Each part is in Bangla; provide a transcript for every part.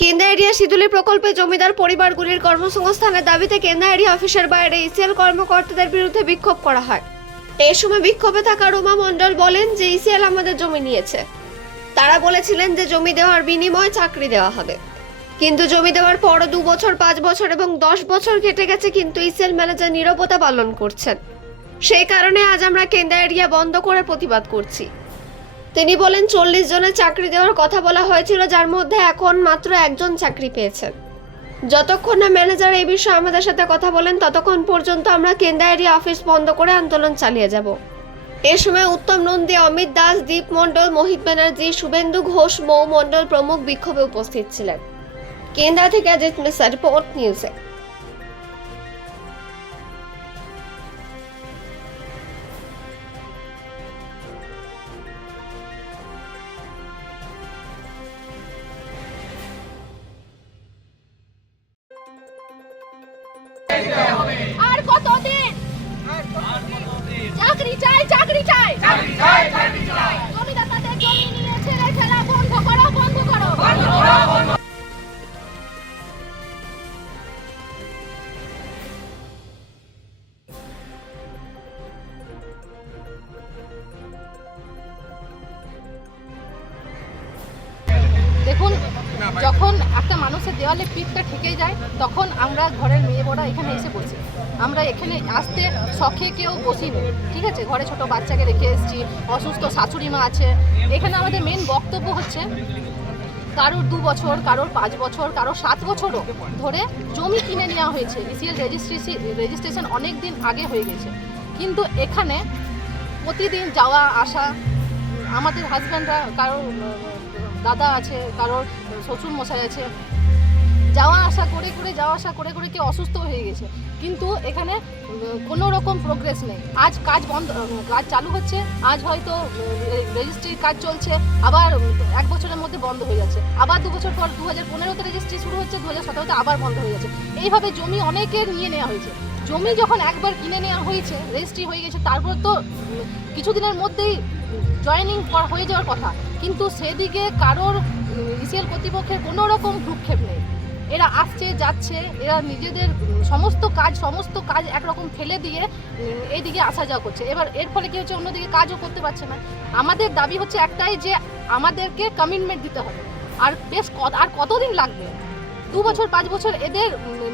কেন্দা এরিয়া শীতলী প্রকল্পে জমিদার পরিবারগুলির কর্মসংস্থানের দাবিতে কেন্দা এরিয়া অফিসের বাইরে ইসিএল কর্মকর্তাদের বিরুদ্ধে বিক্ষোভ করা হয়। এই সময় বিক্ষোভে থাকা রোমা মণ্ডল বলেন যে ইসিএল আমাদের জমি নিয়েছে। তারা বলেছিলেন যে জমি দেওয়ার বিনিময়ে চাকরি দেওয়া হবে। কিন্তু জমি দেওয়ার পরও দু বছর, পাঁচ বছর এবং দশ বছর কেটে গেছে কিন্তু ইসিএল ম্যানেজার নীরবতা পালন করছেন। সেই কারণে আজ আমরা কেন্দা এরিয়া বন্ধ করে প্রতিবাদ করছি। তিনি বলেন, চল্লিশ জনের চাকরি দেওয়ার কথা বলা হয়েছিল, যার মধ্যে এখন মাত্র একজন চাকরি পেয়েছেন। যতক্ষণ না ম্যানেজার এই বিষয়ে আমাদের সাথে কথা বলেন, ততক্ষণ পর্যন্ত আমরা কেন্দা এরিয়া অফিস বন্ধ করে আন্দোলন চালিয়ে যাব। এ সময় উত্তম নন্দী, অমিত দাস, দীপ মণ্ডল, মোহিত ব্যানার্জি, শুভেন্দু ঘোষ, মৌ মণ্ডল প্রমুখ বিক্ষোভে উপস্থিত ছিলেন। কেন্দ্রা থেকে অজিত মিশ্রা, রিপোর্ট নিউজে চাই জমিদারদের যখন একটা মানুষের দেওয়ালে পিঠটা ঠেকে যায়, তখন আমরা ঘরের মেয়ে বড়া এখানে এসে বসি। আমরা এখানে আসতে শখে কেউ বসিনি, ঠিক আছে? ঘরে ছোট বাচ্চাকে রেখে এসেছি, অসুস্থ শাশুড়ি মা আছে। এখানে আমাদের মেন বক্তব্য হচ্ছে, কারোর দু বছর, কারোর পাঁচ বছর, কারোর সাত বছরও ধরে জমি কিনে নেওয়া হয়েছে। ইসিএল রেজিস্ট্রেশন রেজিস্ট্রেশন অনেক দিন আগে হয়ে গেছে। কিন্তু এখানে প্রতিদিন যাওয়া, আসা, আমাদের হাজব্যান্ডরা কারোর দাদা আছে, কারোর শ্বশুর মশাই আছে। যাওয়া আসা করে করে যাওয়া আসা করে করে কেউ অসুস্থ হয়ে গেছে। কিন্তু এখানে কোনো রকম প্রোগ্রেস নেই। আজ কাজ বন্ধ কাজ চালু হচ্ছে। আজ হয়তো রেজিস্ট্রির কাজ চলছে। আবার এক বছরের মধ্যে বন্ধ হয়ে যাচ্ছে। আবার দু বছর পর দু হাজার পনেরোতে রেজিস্ট্রি শুরু হচ্ছে, দু হাজার সতেরোতে আবার বন্ধ হয়ে যাচ্ছে। এইভাবে জমি অনেকের নিয়ে নেওয়া হয়েছে। জমি যখন একবার কিনে নেওয়া হয়েছে, রেজিস্ট্রি হয়ে গেছে, তারপর তো কিছুদিনের মধ্যেই জয়েনিং হয়ে যাওয়ার কথা। কিন্তু সেদিকে কারোর ইসিএল কর্তৃপক্ষের কোনো রকম ভ্রুক্ষেপ নেই। এরা আসছে, যাচ্ছে, এরা নিজেদের সমস্ত কাজ সমস্ত কাজ একরকম ফেলে দিয়ে এইদিকে আসা যাওয়া করছে। এবার এর ফলে কী হচ্ছে, অন্যদিকে কাজও করতে পারছে না। আমাদের দাবি হচ্ছে একটাই যে, আমাদেরকে কমিটমেন্ট দিতে হবে। আর বেশ আর কতদিন লাগবে? দু বছর পাঁচ বছর এদের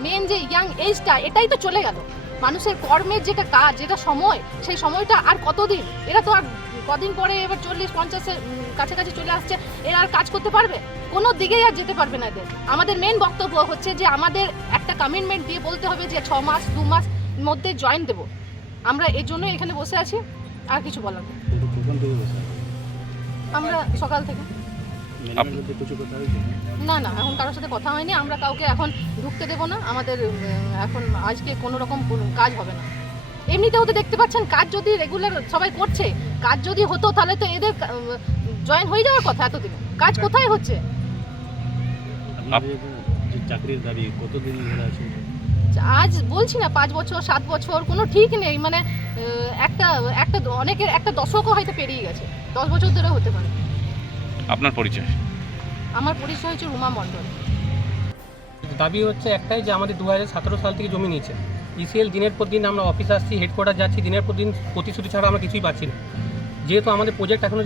মেন যে ইয়াং এজটা এটাই তো চলে গেল। মানুষের কর্মের যেটা কাজ যেটা সময় সেই সময়টা আর কতদিন? এরা তো আর কদিন পরে এবার চল্লিশ পঞ্চাশের কাছাকাছি চলে আসছে। এরা আর কাজ করতে পারবে? কোনো দিকেই আর যেতে পারবে না এদের। আমাদের মেন বক্তব্য হচ্ছে যে আমাদের একটা কমিটমেন্ট দিয়ে বলতে হবে যে ছ মাস দু মাস মধ্যে জয়েন দেব। আমরা এর জন্য এখানে বসে আছি। আর কিছু বলার? আমরা সকাল থেকে। না না এখন কারোর সাথে কথা হয়নি আমরা কাউকে এখন ঢুকতে দেবো না আমাদের এখন আজকে কোনো রকম কাজ হবে না। এমনিতেও তো দেখতে পাচ্ছেন কাজ যদি রেগুলার সবাই করছে কাজ যদি হতো তাহলে তো এদের জয়েন হয়ে যাওয়ার কথা এতদিনে। কাজ কোথায় হচ্ছে? চাকরির দাবি কতদিন ধরে আছে? আজ বলছি না পাঁচ বছর সাত বছর কোনো ঠিক নেই মানে একটা একটা অনেকের একটা দশকও হয়তো পেরিয়ে গেছে দশ বছর ধরে হতে পারে। আপনার পরিচয়। আমার পরিচয় হচ্ছে রুমা মণ্ডল। দাবি হচ্ছে একটাই যে আমাদের দু হাজার সতেরো সাল থেকে জমি নিয়েছে। ইসিএল দিনের পর দিন আমরা অফিস আসছি হেডকোয়ার্টার যাচ্ছি দিনের পর দিন প্রতিশ্রুতি ছাড়া আমরা কিছুই পাচ্ছি না। যেহেতু আমাদের প্রজেক্ট এখনও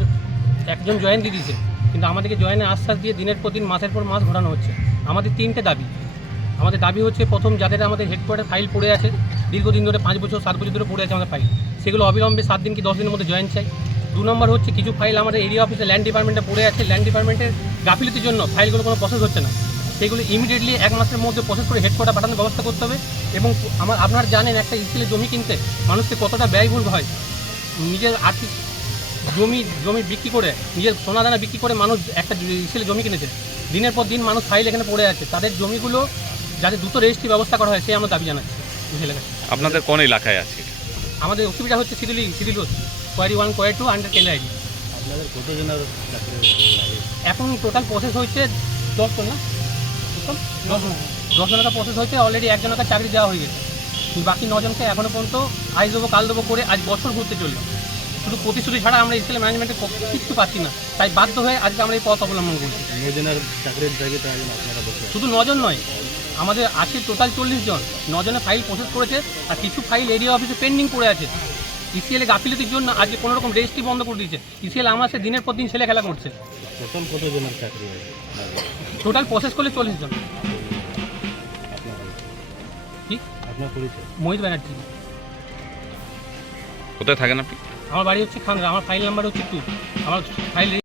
একজন জয়েন দিয়ে দিয়েছে কিন্তু আমাদেরকে জয়েনের আশ্বাস দিয়ে দিনের পর দিন মাসের পর মাস ঘোরানো হচ্ছে। আমাদের তিনটে দাবি। আমাদের দাবি হচ্ছে প্রথম যাদের আমাদের হেডকোয়ার্টার ফাইল পড়ে আছে দীর্ঘদিন ধরে পাঁচ বছর সাত বছর ধরে পড়ে আছে আমাদের ফাইল সেগুলো অবিলম্বে সাত দিন কি দশ দিনের মধ্যে জয়েন চাই। দু নম্বর হচ্ছে কিছু ফাইল আমাদের এরিয়া অফিসে ল্যান্ড ডিপার্টমেন্টে পড়ে আছে। ল্যান্ড ডিপার্টমেন্টের গাফিলতির জন্য ফাইলগুলো কোনো প্রসেস হচ্ছে না। সেগুলো ইমিডিয়েটলি এক মাসের মধ্যে প্রসেস করে হেডকোয়ার্টার পাঠানোর ব্যবস্থা করতে হবে এবং আমার আপনারা জানেন একটা স্কুলে জমি কিনতে মানুষকে কতটা ব্যয়বহুল হয়। নিজের আর্থিক জমি জমি বিক্রি করে নিজের সোনা দানা বিক্রি করে মানুষ একটা স্কুলে জমি কিনেছে। দিনের পর দিন মানুষ ফাইল এখানে পড়ে আছে। তাদের জমিগুলো যাতে দ্রুত রেজিস্ট্রি ব্যবস্থা করা হয় সে আমরা দাবি জানাচ্ছি। আপনাদের কোন এলাকায় আছে আমাদের অসুবিধা হচ্ছে সিডিলি scheduled query one query two under কেলে আইডি আপনাদের কতজনের এখন টোটাল প্রসেস হয়েছে দশ জন না? দশ জন? জনের প্রসেস হয়েছে অলরেডি একজনকে চাকরি দেওয়া হয়ে গেছে। বাকি নজনকে এখনও পর্যন্ত আজ দেবো কাল দেবো করে আজ বছর ঘুরতে চলল শুধু প্রতিশ্রুতি ছাড়া আমরা ইসিএল ম্যানেজমেন্টে কিচ্ছু পাচ্ছি না। তাই বাধ্য হয়ে আজকে আমরা এই পথ অবলম্বন করছি। শুধু নজন নয় আমাদের আছে টোটাল চল্লিশ জন। নজনে ফাইল প্রসেস করেছে আর কিছু ফাইল এরিয়া অফিসে পেন্ডিং পড়ে আছে। ইসিএল গাফিলতির জন্য আজকে কোনো রকম রেজিস্ট্রি বন্ধ করে দিয়েছে। ইসিএল আমার সে দিনের পর দিন ছেলে খেলা করছে। টোটাল কতজনের চাকরি টোটাল প্রসেস করলে চল্লিশ জন। মহিত কি? আপনার পরিচয়? মোহিত ব্যানার্জি। কোথায় থাকেন আপনি? আমার বাড়ি হচ্ছে খানরা আমার ফাইল নাম্বার হচ্ছে টু আমার ফাইল